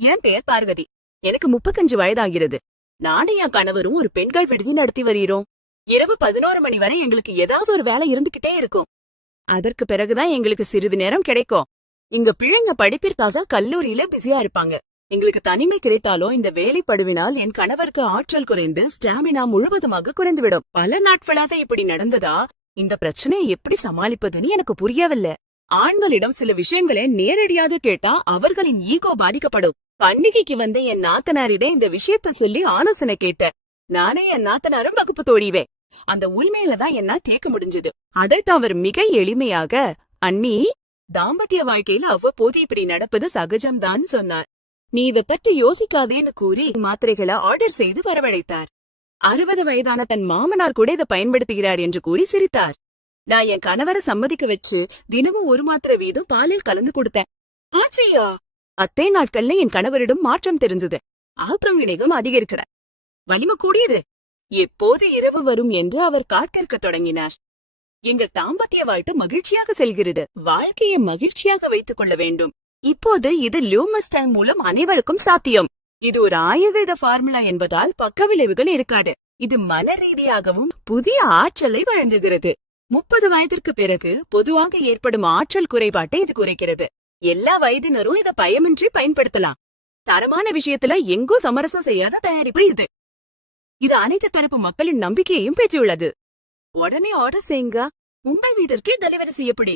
என் பெயர் பார்வதி. எனக்கு 35 வயதாகிறது. நானும் என் கணவரும் ஒரு பெண்கள் விடுதி நடத்தி வருகிறோம். இரவு 11 மணி வரை எங்களுக்கு ஏதாவது ஒரு வேலை இருந்துகிட்டே இருக்கும். அதற்கு பிறகுதான் எங்களுக்கு சிறிது நேரம் கிடைக்கும். இங்க பிள்ளைங்க படிப்பிற்காக கல்லூரியில பிஸியா இருப்பாங்க. எங்களுக்கு தனிமை கிடைத்தாலும் இந்த வேலை படுவினால் என் கணவருக்கு ஆற்றல் குறைந்து ஸ்டாமினா முழுவதுமாக குறைந்துவிடும். பல நாட்களாக இப்படி நடந்ததா? இந்த பிரச்சனையை எப்படி சமாளிப்பதுன்னு எனக்கு புரியவில்லை. ஆண்களிடம் சில விஷயங்களை நேரடியாக கேட்டா அவர்களின் ஈகோ பாதிக்கப்படும். பண்டிகைக்கு வந்த என் நாத்தனாரிடம் இந்த விஷயத்த சொல்லி ஆலோசனை கேட்டேன். நானே என் நாத்தனாரும் வகுப்பு தோடிவேன். அந்த உண்மையில தான் என்னால கேட்க முடிஞ்சது. அதற்கு அவர் மிக எளிமையாக, அண்ணி, தாம்பத்திய வாழ்க்கையில அவ்வப்போது இப்படி நடப்பது சகஜம்தான் சொன்னார். நீ இத பற்றி யோசிக்காதேன்னு கூறி மாத்திரைகளை ஆர்டர் செய்து வரவழைத்தார். 60 வயதான தன் மாமனார் கூட இதை பயன்படுத்துகிறார் என்று கூறி சிரித்தார். நான் என் கணவரை சம்மதிக்க வச்சு தினமும் ஒரு மாத்திரை வீதம் பாலில் கலந்து கொடுத்தேன். ஆச்சையா! அத்தே நாட்கள்ல என் கணவரிடம் மாற்றம் தெரிஞ்சது. ஆப்ரம் வினைகம் அதிகரிக்கிற வலிமை கூடியது. எப்போது இரவு வரும் என்று அவர் காத்திருக்க தொடங்கினார். எங்கள் தாம்பத்திய வாழ்க்கை மகிழ்ச்சியாக செல்கிறது. வாழ்க்கையை மகிழ்ச்சியாக வைத்துக் கொள்ள வேண்டும். இப்போது இது லூமஸ் டைம் மூலம் அனைவருக்கும் சாத்தியம். இது ஒரு ஆயுர்வேத ஃபார்முலா என்பதால் பக்க விளைவுகள் இருக்காது. இது மன ரீதியாகவும் புதிய ஆற்றலை வழங்குகிறது. 30 வயதிற்கு பிறகு பொதுவாக ஏற்படும் ஆற்றல் குறைபாட்டை இது குறைக்கிறது. எல்லா வயதினரும் இதை பயமின்றி பயன்படுத்தலாம். தரமான விஷயத்துல எங்கோ சமரசம் செய்யாத தயாரிப்பு இது. இது அனைத்து தரப்பு மக்களின் நம்பிக்கையையும் பெற்றுள்ளது. உடனே ஆர்டர் செய்யுங்க. உங்கள் வீட்டிற்கே டெலிவரி செய்யப்படி.